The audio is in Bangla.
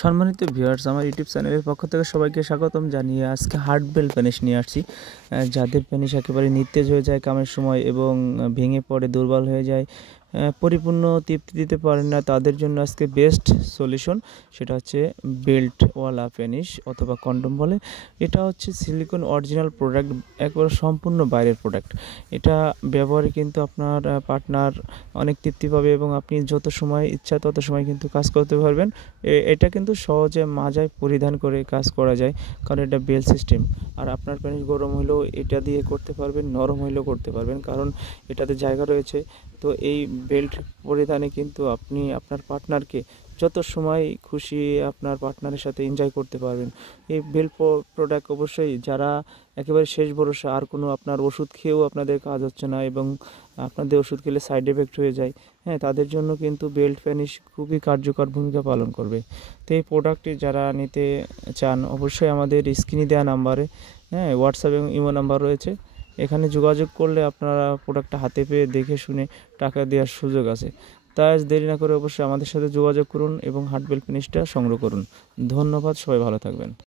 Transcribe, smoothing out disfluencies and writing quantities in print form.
সম্মানিত ভিউয়ার্স, আমার ইউটিউব চ্যানেলের পক্ষ থেকে সবাইকে স্বাগতম জানিয়ে আজকে হার্ডবেল প্যানিশ নিয়ে আসছি। যাদের প্যানিশ একেবারে নিস্তেজ হয়ে যায় কামের সময় এবং ভেঙে পড়ে দুর্বল হয়ে যায়, পরিপূর্ণ তৃপ্তি দিতে পারেন না, তাদের জন্য আজকে বেস্ট সলিউশন সেটা হচ্ছে বেল্টওয়ালা প্যানিশ অথবা কন্ডম বলে। এটা হচ্ছে সিলিকন অরিজিনাল প্রোডাক্ট, একবারে সম্পূর্ণ বাইরের প্রোডাক্ট। এটা ব্যবহারে কিন্তু আপনার পার্টনার অনেক তৃপ্তি পাবে এবং আপনি যত সময় ইচ্ছা তত সময় কিন্তু কাজ করতে পারবেন। এটা কিন্তু সহজে মাজায় পরিধান করে কাজ করা যায়, কারণ এটা বেল সিস্টেম। আর আপনার প্যানিস গরম হলেও এটা দিয়ে করতে পারবেন, নরম হলেও করতে পারবেন, কারণ এটাতে জায়গা রয়েছে। তো এই বেল্ট পরিধানে কিন্তু আপনি আপনার পার্টনারকে যত সময় খুশি আপনার পার্টনারের সাথে এনজয় করতে পারবেন। এই বেল্ট প্রোডাক্ট অবশ্যই যারা একেবারে শেষ ভরসা, আর কোনো আপনার ওষুধ খেয়েও আপনাদের কাজ হচ্ছে না এবং আপনাদের ওষুধ খেলে সাইড এফেক্ট হয়ে যায়, তাদের জন্য কিন্তু বেল্ট প্যানিশ খুবই কার্যকর ভূমিকা পালন করবে। তো এই প্রোডাক্টটি যারা নিতে চান অবশ্যই আমাদের স্ক্রিনে দেওয়া নাম্বারে হোয়াটসঅ্যাপ এবং ইমো নাম্বার রয়েছে, এখানে যোগাযোগ করলে আপনারা প্রোডাক্টটা হাতে পেয়ে দেখে শুনে টাকা দেওয়ার সুযোগ আছে। তাই আজ দেরি না করে অবশ্যই আমাদের সাথে যোগাযোগ করুন এবং হার্ডবেল প্যানিশটা সংগ্রহ করুন। ধন্যবাদ, সবাই ভালো থাকবেন।